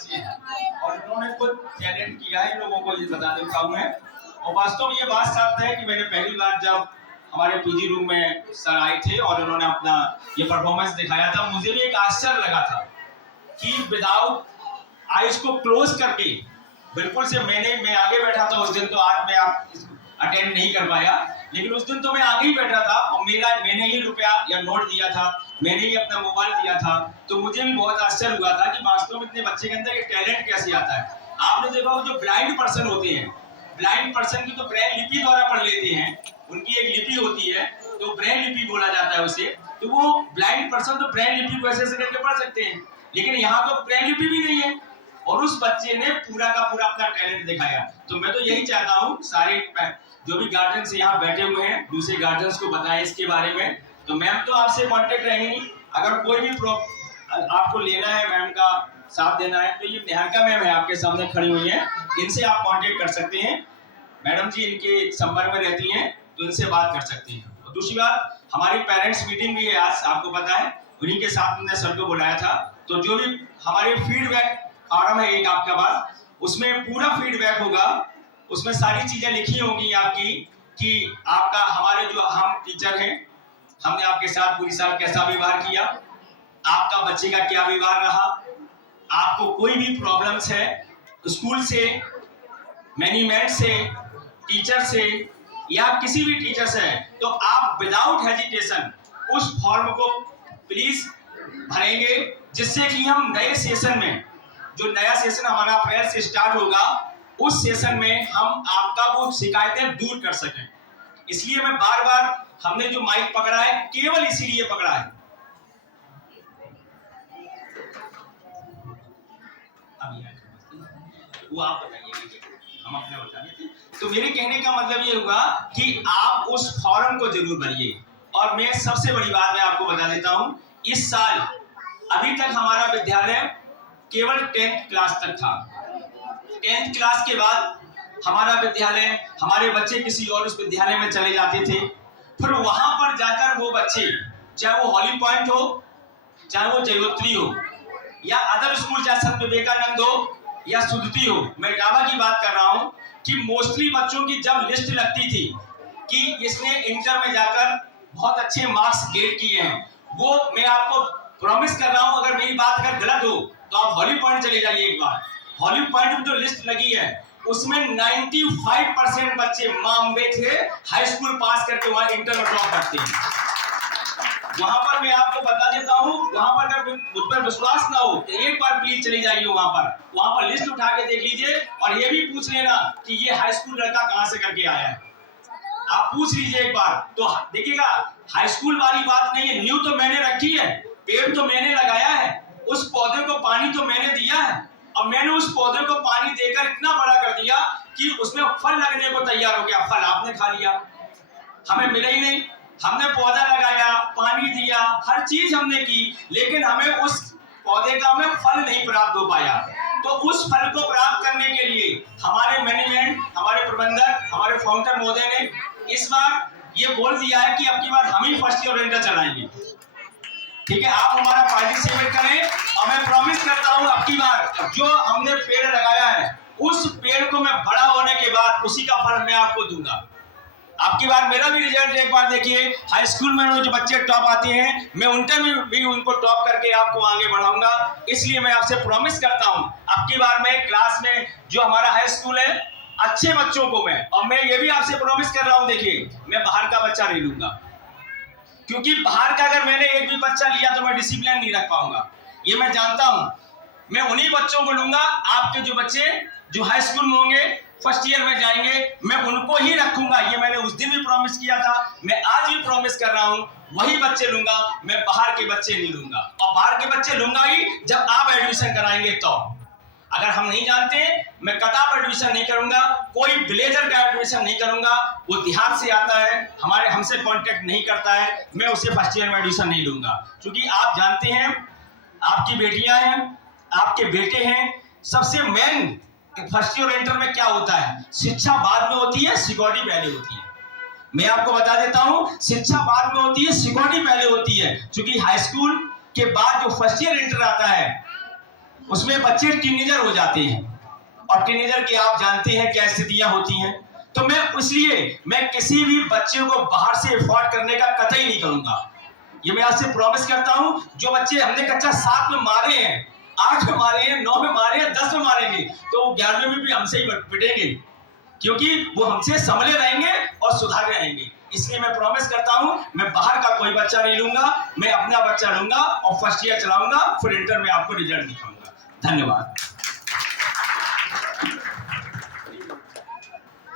बच्चे हैं और इन्होंने खुद टैलेंट किया है, लोगों को ये बता देता हूँ मैं। और वास्तव में ये बात सत्य है कि मैंने पहली बार जब हमारे पीजी रूम में सर आए थे और उन्होंने अपना ये परफॉर्मेंस दिखाया था, मुझे भी एक आश्चर्य लगा था कि विदाउट आईज को क्लोज करके बिल्कुल से मैं आगे बैठा था उस दिन, तो आज मैं आप अटेंड नहीं कर पाया, लेकिन उस दिन तो मैं आगे ही बैठा था और मैंने ही रुपया या नोट दिया था, मैंने ही अपना मोबाइल दिया था। तो मुझे भी बहुत आश्चर्य हुआ था कि वास्तव में इतने बच्चे के अंदर ये टैलेंट कैसे आता है। आपने देखा जो ब्लाइंड पर्सन होते हैं, ब्लाइंड पर्सन की तो ब्रेन लिपि द्वारा पढ़ लेते हैं, उनकी एक लिपि होती है तो ब्रेन लिपि बोला जाता है उसे। तो वो ब्लाइंड पर्सन तो ब्रेन लिपि को ऐसे करके पढ़ सकते हैं, लेकिन यहाँ तो ब्रेन लिपि भी नहीं है और उस बच्चे ने पूरा का पूरा अपना टैलेंट दिखाया। तो मैं तो यही चाहता हूँ सारे जो भी गार्जियंस यहाँ बैठे हुए हैं दूसरे गार्जियंस को बताएं इसके बारे में। तो मैम तो आपसे कांटेक्ट रहेंगी, अगर कोई भी आपको लेना है, मैम का साथ देना है, तो ये निहारिका मैम है आपके सामने खड़ी हुई हैं, इनसे आप कांटेक्ट कर सकते हैं। मैडम जी इनके संपर्क में रहती हैं तो इनसे बात कर सकती हैं। और दूसरी बात, हमारी पेरेंट्स मीटिंग भी है आज, आपको पता है, उन्हीं के साथ हमने सर को बुलाया था। तो जो भी हमारे फीडबैक फॉरम है एक आपका पास, उसमें पूरा फीडबैक होगा, उसमें सारी चीजें लिखी होंगी आपकी कि आपका हमारे जो हम टीचर हैं हमने आपके साथ पूरी साल कैसा व्यवहार किया, आपका बच्चे का क्या व्यवहार रहा, आपको कोई भी प्रॉब्लम्स है स्कूल से, मैनेजमेंट से, टीचर से या किसी भी टीचर से है, तो आप विदाउट हेजिटेशन उस फॉर्म को प्लीज भरेंगे, जिससे कि हम नए सेशन में, जो नया सेशन हमारा अप्रैल से स्टार्ट होगा, उस सेशन में हम आपका वो शिकायतें दूर कर सकें। इसलिए मैं बार बार, हमने जो माइक पकड़ा है केवल इसीलिए पकड़ा है। वो आप बताइए, हम अपने बता देते। तो मेरे कहने का मतलब ये हुआ कि आप उस फॉर्म को जरूर भरिए। और मैं सबसे बड़ी बात मैं आपको बता देता हूं, इस साल अभी तक हमारा विद्यालय केवल 10th क्लास तक था। 10th क्लास के बाद हमारा विद्यालय, हमारे बच्चे किसी और उस विद्यालय में चले जाते थे, फिर वहां पर जाकर वो बच्चे, चाहे वो हॉली पॉइंट हो, चाहे वो जयोत्री हो, या अदर स्कूल, चाहे संत विवेकानंद हो या सुधती हो, मैं डाबा की बात कर रहा हूं कि मोस्टली बच्चों की जब लिस्ट लगती थी कि इसने इंटर में जाकर बहुत अच्छे मार्क्स गेट किए हैं, वो मैं आपको प्रॉमिस कर रहा हूं, अगर मेरी बात अगर गलत हो तो आप हॉली पॉइंट चले जाइए एक बार। हॉली पॉइंट में जो लिस्ट लगी है उसमें 95% बच्चे मामले थे हाई स्कूल पास करके वहां इंटर में टॉप करते हैं। वहां पर मैं आपको बता देता हूं, वहां पर अगर मुझ पर विश्वास ना हो तो एक बार प्लीज चली जाइए वहां पर लिस्ट उठा के देख लीजिए और ये भी पूछ लेना कि ये हाई स्कूल लड़का कहां से करके आया है, आप पूछ लीजिए एक बार। तो देखिएगा, हाई स्कूल वाली बात नहीं है, न्यू तो मैंने रखी है, पेड़ तो मैंने लगाया है, उस पौधे को पानी तो मैंने दिया है, और मैंने उस पौधे को पानी देकर इतना बड़ा कर दिया कि उसमें फल लगने को तैयार हो गया। फल आपने खा लिया, हमें मिला ही नहीं। हमने पौधा लगाया, पानी दिया, हर चीज हमने की, लेकिन हमें उस पौधे का हमें फल नहीं प्राप्त हो पाया। तो उस फल को प्राप्त करने के लिए हमारे मैनेजमेंट, हमारे प्रबंधक, हमारे फाउंडर महोदय ने इस बार ये बोल दिया है कि अब की बार हम ही फर्स्ट ईयर ओरिएंटेड चलाएंगे। ठीक है, आप हमारा पार्टिसिपेट करें और मैं प्रॉमिस करता हूं अब की बार जो हमने पेड़ लगाया है उस पेड़ को मैं बड़ा होने के बाद उसी का फल मैं आपको दूंगा। आपकी बार मेरा भी रिजल्ट एक बार देखिए, हाई स्कूल में जो बच्चे टॉप आते हैं मैं उनका भी उनको टॉप करके आपको आगे बढ़ाऊंगा। इसलिए मैं आपसे प्रॉमिस करता हूं आपकी बार मैं क्लास में जो हमारा हाई स्कूल है अच्छे बच्चों को मैं ये भी आपसे प्रॉमिस कर रहा हूं, देखिए मैं बाहर का बच्चा नहीं लूंगा, क्योंकि बाहर का अगर मैंने एक भी बच्चा लिया तो मैं डिसिप्लिन नहीं रख पाऊंगा, ये मैं जानता हूं। मैं उन्हीं बच्चों को लूंगा, आपके जो बच्चे जो हाई स्कूल में होंगे, फर्स्ट ईयर में जाएंगे, मैं उनको ही रखूंगा। ये मैंने उस दिन भी प्रॉमिस किया था, मैं आज भी प्रॉमिस कर रहा हूं, वही बच्चे लूंगा, मैं बाहर के बच्चे नहीं लूंगा। और बाहर के बच्चे लूंगा ही जब आप एडमिशन कराएंगे तो। अगर हम नहीं जानते, मैं कताब एडमिशन नहीं करूंगा, कोई ब्लेजर का एडमिशन नहीं करूंगा, वो देहात से आता है, हमारे हमसे कांटेक्ट नहीं करता है, मैं उसे फर्स्ट ईयर में एडमिशन नहीं लूंगा। क्योंकि आप जानते हैं, आपकी बेटियां हैं, आपके बेटे हैं, सबसे मेन फर्स्ट ईयर इंटर में क्या होता है, शिक्षा बाद में होती है, सिक्योरिटी पहले होती है। मैं आपको बता देता हूं, शिक्षा बाद में होती है, सिक्योरिटी पहले होती है। क्योंकि हाई स्कूल के बाद जो फर्स्ट ईयर इंटर आता है उसमें बच्चे टीनेजर हो जाते हैं और टीनेजर की आप जानते हैं क्या स्थितियां होती हैं। तो मैं किसी भी बच्चे को बाहर से अफोर्ड करने का कतई नहीं करूंगा। ये मैं आपसे प्रॉमिस करता हूं। जो बच्चे हमने कक्षा 7 में मारे हैं, 8 में मारे हैं, 9 में मारे हैं, 10 में मारेंगे, तो 11वें में भी हमसे ही पिटेंगे, क्योंकि वो हमसे संभले रहेंगे और सुधारे रहेंगे। इसलिए मैं प्रॉमिस करता हूं, मैं बाहर का कोई बच्चा नहीं लूंगा, मैं अपना बच्चा लूंगा और फर्स्ट ईयर चलाऊंगा, फिर इंटर में आपको रिजल्ट दिखाऊंगा। धन्यवाद।